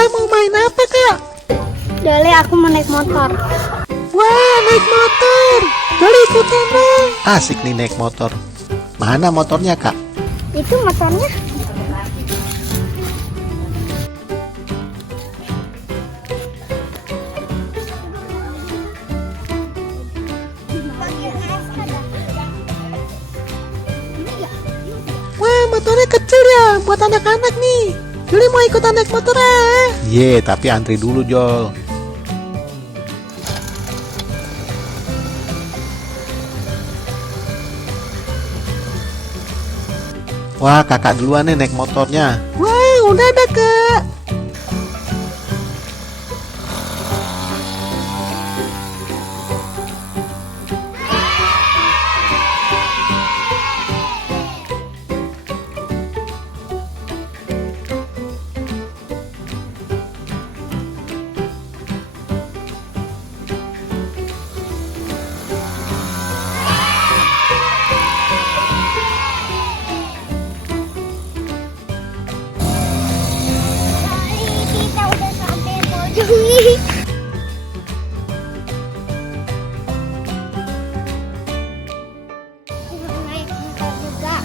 Kakak mau main apa, Kak? Dale, aku mau naik motor. Wah, naik motor. Dali ikutan dong. Asik nih naik motor. Mana motornya, Kak? Itu motornya. Wah, motornya kecil ya, buat anak-anak nih. Juli mau ikutan naik motor ah? Ye, tapi antri dulu, Jol. Wah, kakak duluan nih naik motornya. Wah, udah ada, Kak. Kita udah sampai Bojong. Naik motor juga.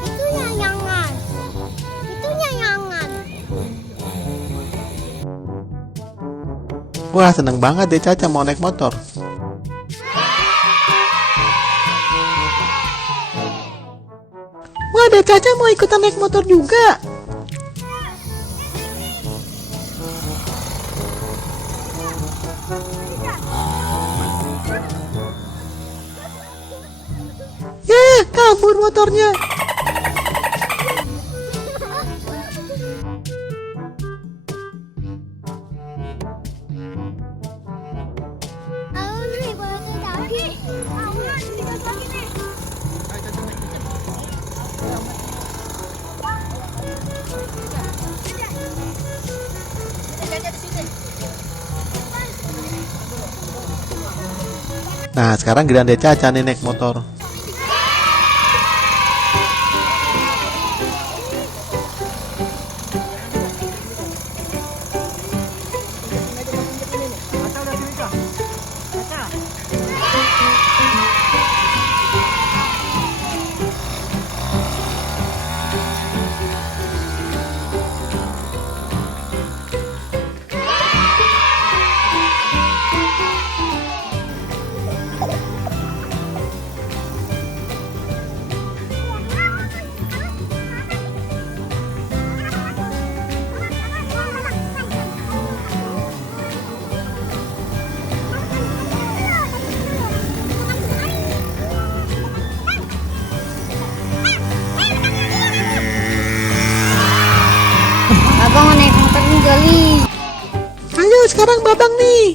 Itu nyanyangan. Itu nyanyangan. Wah, seneng banget deh Caca mau naik motor. Wah, deh Caca mau ikutan naik motor juga. Ya, kabur motornya. Aku naik motor lagi. Aku naik motor lagi nih. Nah, sekarang giliran deh Caca nih naik motor. Abang mau naik motor nih, Joli. Ayo sekarang babang nih.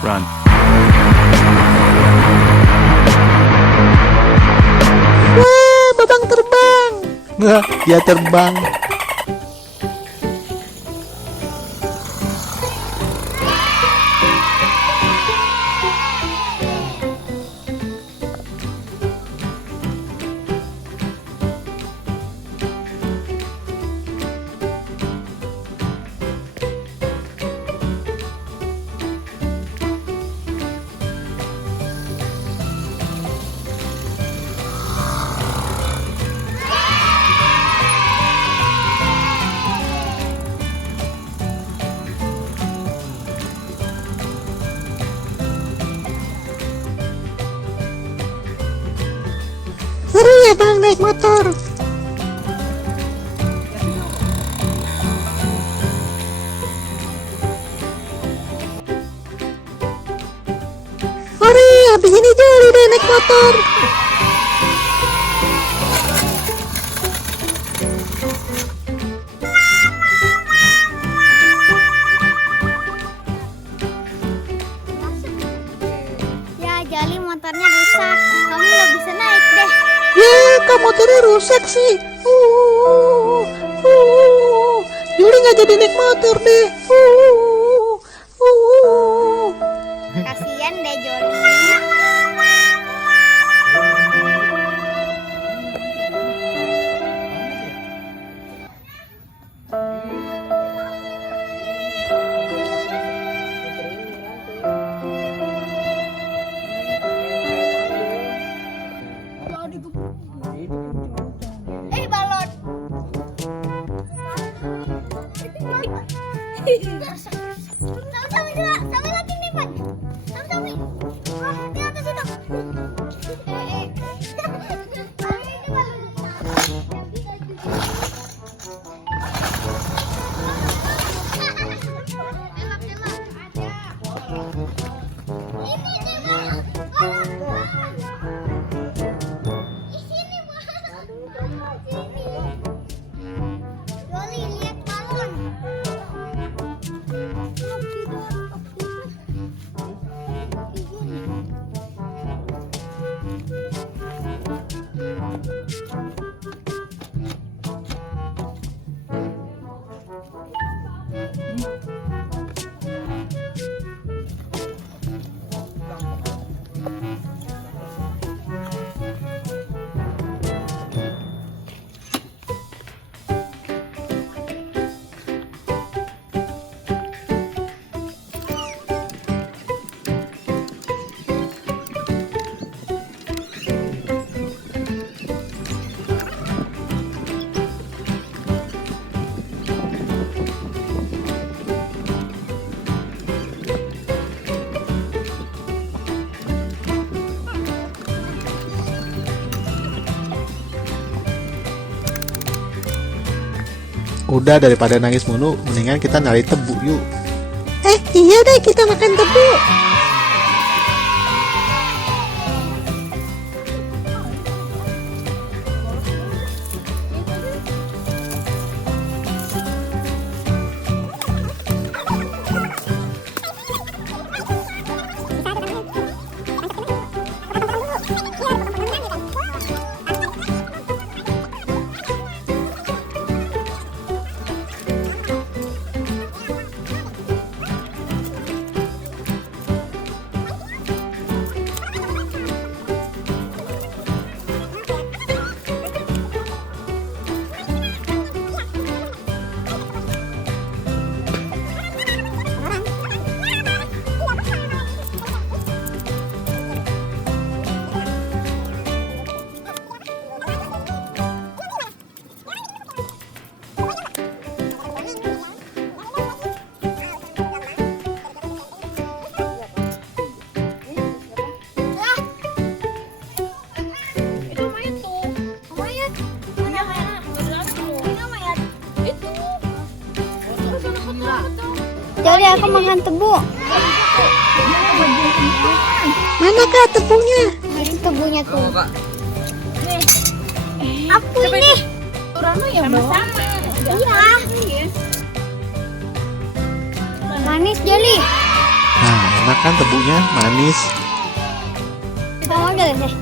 Run. Wah, babang terbang. Wah, dia terbang. Seru ya bang naik motor. Mari, habis ini Joli deh naik motor. Ya, Jali motornya rusak. Kamu nggak bisa naik deh. Ya, kok motornya rusak sih? Juli nggak jadi naik motor deh. Kasian deh Joli. Balon. Sama-sama juga, sama lagi nih Pak. Sama-sama. Di atas itu. Joli, lihat balon. Udah, daripada nangis mulu, mendingan kita nyari tebu yuk. Iya deh, kita makan tebu. Joli, aku makan tebu. Mana kak tebunya? Ini tebunya tuh. Aku ini. Sama-sama. Iya. Manis Joli. Nah, enak kan tebunya, manis. Mau ambil deh.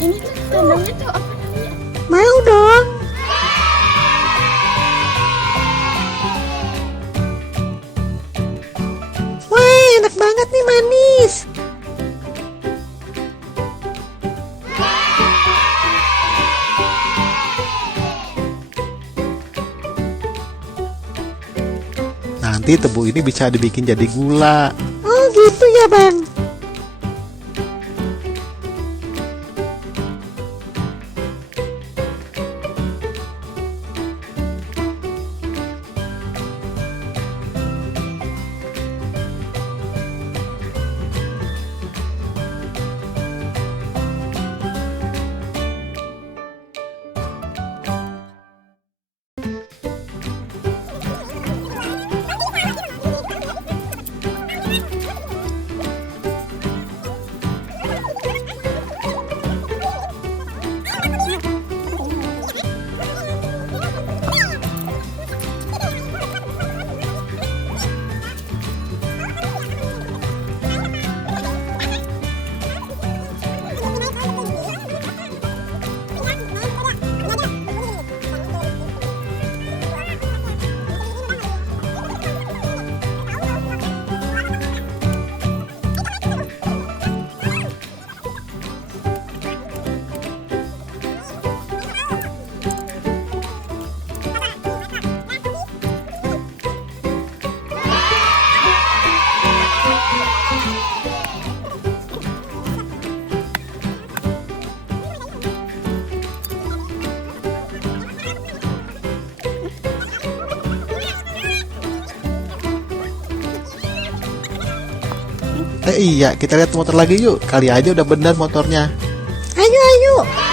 Ini tuh namanya tuh apa namanya? Mau dong. Wah, enak banget nih, manis. Nanti tebu ini bisa dibikin jadi gula. Oh gitu ya bang. Iya, kita lihat motor lagi yuk. Kali aja udah bener motornya. Ayo, ayo.